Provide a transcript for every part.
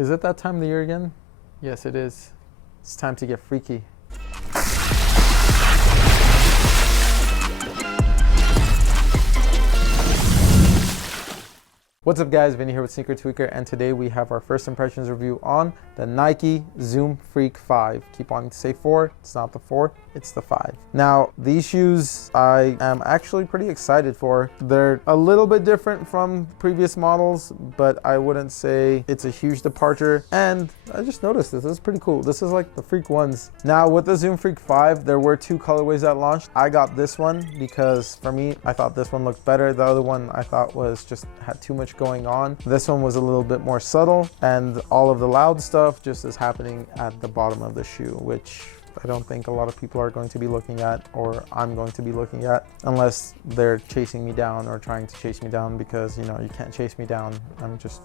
Is it that time of the year again? Yes, it is. It's time to get freaky. What's up guys, Vinny here with SneakrTweakr, and today we have our first impressions review on the Nike Zoom Freak 5. Keep wanting to say 4, it's not the 4, it's the 5. Now, these shoes I am actually pretty excited for. They're a little bit different from previous models, but I wouldn't say it's a huge departure. And I just noticed this is pretty cool. This is like the Freak ones. Now with the Zoom Freak 5, there were 2 colorways that launched. I got this one because for me, I thought this one looked better. The other one I thought was just had too much going on. This one was a little bit more subtle, and all of the loud stuff just is happening at the bottom of the shoe, which I don't think a lot of people are going to be looking at, or I'm going to be looking at, unless they're chasing me down or trying to chase me down, because you know, you can't chase me down. I'm just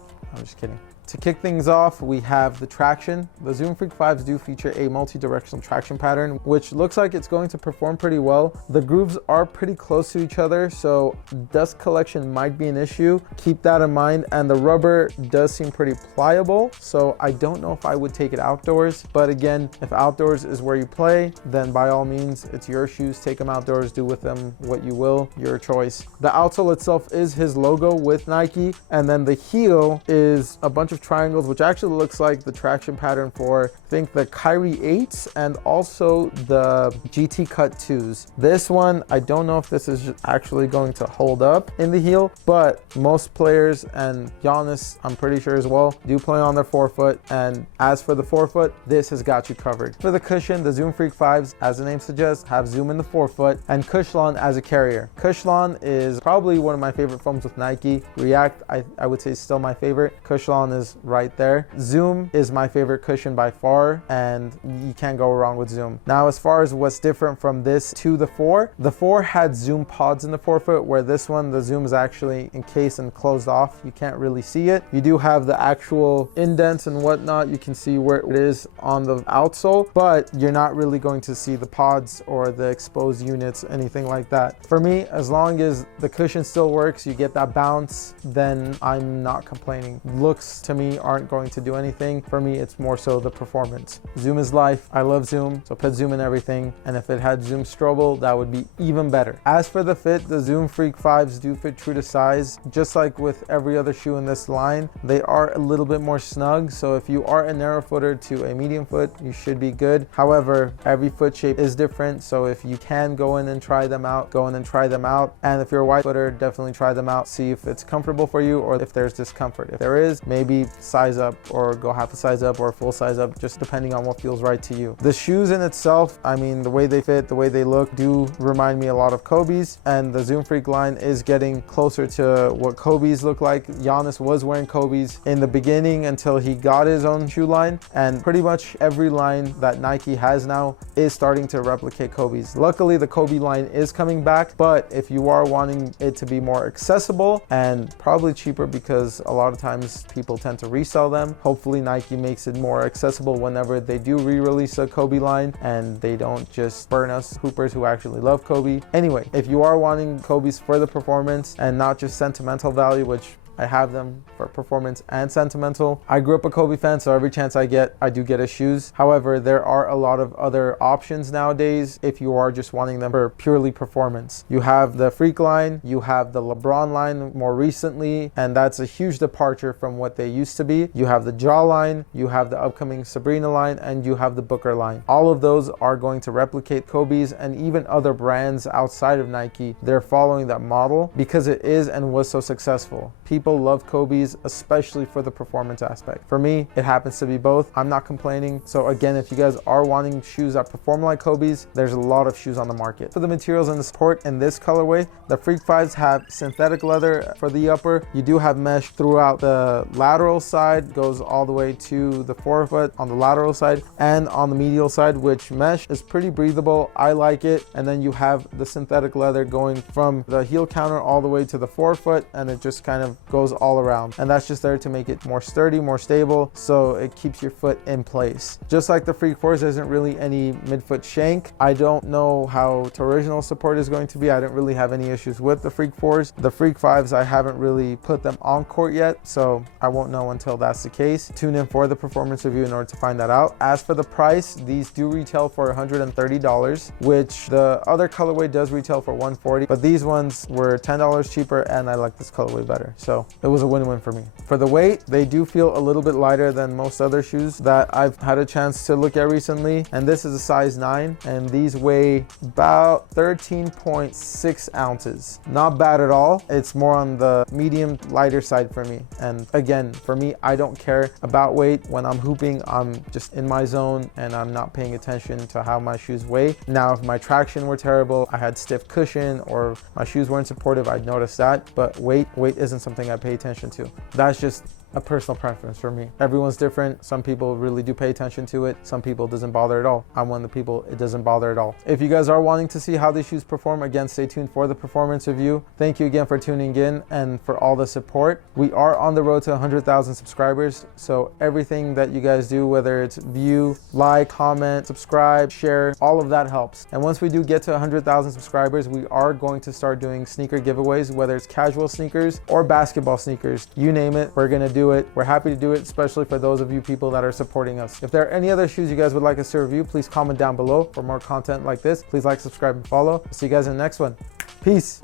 kidding. To kick things off, we have the traction. The Zoom Freak 5s do feature a multi-directional traction pattern, which looks like it's going to perform pretty well. The grooves are pretty close to each other, so dust collection might be an issue. Keep that in mind. And the rubber does seem pretty pliable, so I don't know if I would take it outdoors. But again, if outdoors is where you play, then by all means, it's your shoes. Take them outdoors, do with them what you will, your choice. The outsole itself is his logo with Nike, and then the heel is a bunch of triangles, which actually looks like the traction pattern for, I think, the Kyrie 8s and also the GT Cut 2s. This one, I don't know if this is actually going to hold up in the heel, but most players, and Giannis, I'm pretty sure as well, do play on their forefoot. And as for the forefoot, this has got you covered. For the cushion, the Zoom Freak 5s, as the name suggests, have Zoom in the forefoot and Cushlon as a carrier. Cushlon is probably one of my favorite foams with Nike. React, I would say, is still my favorite. Cushlon is right there. Zoom is my favorite cushion by far, and you can't go wrong with Zoom. Now, as far as what's different from this to the 4 had Zoom pods in the forefoot, where this one, the Zoom is actually encased and closed off. You can't really see it. You do have the actual indents and whatnot. You can see where it is on the outsole, but you're not really going to see the pods or the exposed units, anything like that. For me, as long as the cushion still works, you get that bounce, then I'm not complaining. Looks to me aren't going to do anything. For me, it's more so the performance. Zoom is life. I love Zoom, so put Zoom in everything. And if it had Zoom Strobel, that would be even better. As for the fit, the Zoom Freak 5s do fit true to size. Just like with every other shoe in this line, they are a little bit more snug. So if you are a narrow footer to a medium foot, you should be good. However, every foot shape is different. So if you can go in and try them out, go in and try them out. And if you're a wide footer, definitely try them out. See if it's comfortable for you or if there's discomfort. If there is, maybe size up or go half a size up or full size up, just depending on what feels right to you. The shoes in itself, I mean, the way they fit, the way they look, do remind me a lot of Kobe's, and the Zoom Freak line is getting closer to what Kobe's look like. Giannis was wearing Kobe's in the beginning until he got his own shoe line, and pretty much every line that Nike has now is starting to replicate Kobe's. Luckily, the Kobe line is coming back, but if you are wanting it to be more accessible and probably cheaper, because a lot of times people tend to resell them, hopefully Nike makes it more accessible whenever they do re-release a Kobe line and they don't just burn us hoopers who actually love Kobe. Anyway, if you are wanting Kobe's for the performance and not just sentimental value, which I have them for performance and sentimental. I grew up a Kobe fan, so every chance I get, I do get his shoes. However, there are a lot of other options nowadays if you are just wanting them for purely performance. You have the Freak line, you have the LeBron line more recently, and that's a huge departure from what they used to be. You have the Jaw line, you have the upcoming Sabrina line, and you have the Booker line. All of those are going to replicate Kobe's, and even other brands outside of Nike, they're following that model because it is and was so successful. People love Kobe's, especially for the performance aspect. For me, it happens to be both. I'm not complaining. So again, if you guys are wanting shoes that perform like Kobe's, there's a lot of shoes on the market. For the materials and the support in this colorway, the Freak 5s have synthetic leather for the upper. You do have mesh throughout the lateral side, goes all the way to the forefoot on the lateral side and on the medial side, which mesh is pretty breathable. I like it. And then you have the synthetic leather going from the heel counter all the way to the forefoot, and it just kind of goes all around, and that's just there to make it more sturdy, more stable, so it keeps your foot in place. Just like the Freak 4s, there isn't really any midfoot shank. I don't know how torsional support is going to be. I didn't really have any issues with the Freak 4s. The Freak 5s, I haven't really put them on court yet, so I won't know until that's the case. Tune in for the performance review in order to find that out. As for the price, these do retail for $130, which the other colorway does retail for $140, but these ones were $10 cheaper, and I like this colorway better, so it was a win-win for me. For the weight, they do feel a little bit lighter than most other shoes that I've had a chance to look at recently, and this is a size 9, and these weigh about 13.6 ounces. Not bad at all. It's more on the medium lighter side for me, and again, for me, I don't care about weight. When I'm hooping, I'm just in my zone and I'm not paying attention to how my shoes weigh. Now, if my traction were terrible, I had stiff cushion, or my shoes weren't supportive, I'd notice that, but weight isn't something I pay attention to. That's just a personal preference for me. Everyone's different. Some people really do pay attention to it. Some people it doesn't bother at all. I'm one of the people it doesn't bother at all. If you guys are wanting to see how these shoes perform, again, stay tuned for the performance review. Thank you again for tuning in and for all the support. We are on the road to 100,000 subscribers, so everything that you guys do, whether it's view, like, comment, subscribe, share, all of that helps. And once we do get to 100,000 subscribers, we are going to start doing sneaker giveaways, whether it's casual sneakers or basketball sneakers, you name it, we're gonna do it. We're happy to do it, especially for those of you people that are supporting us. If there are any other shoes you guys would like us to review, please comment down below for more content like this. Please like, subscribe, and follow. See you guys in the next one. Peace.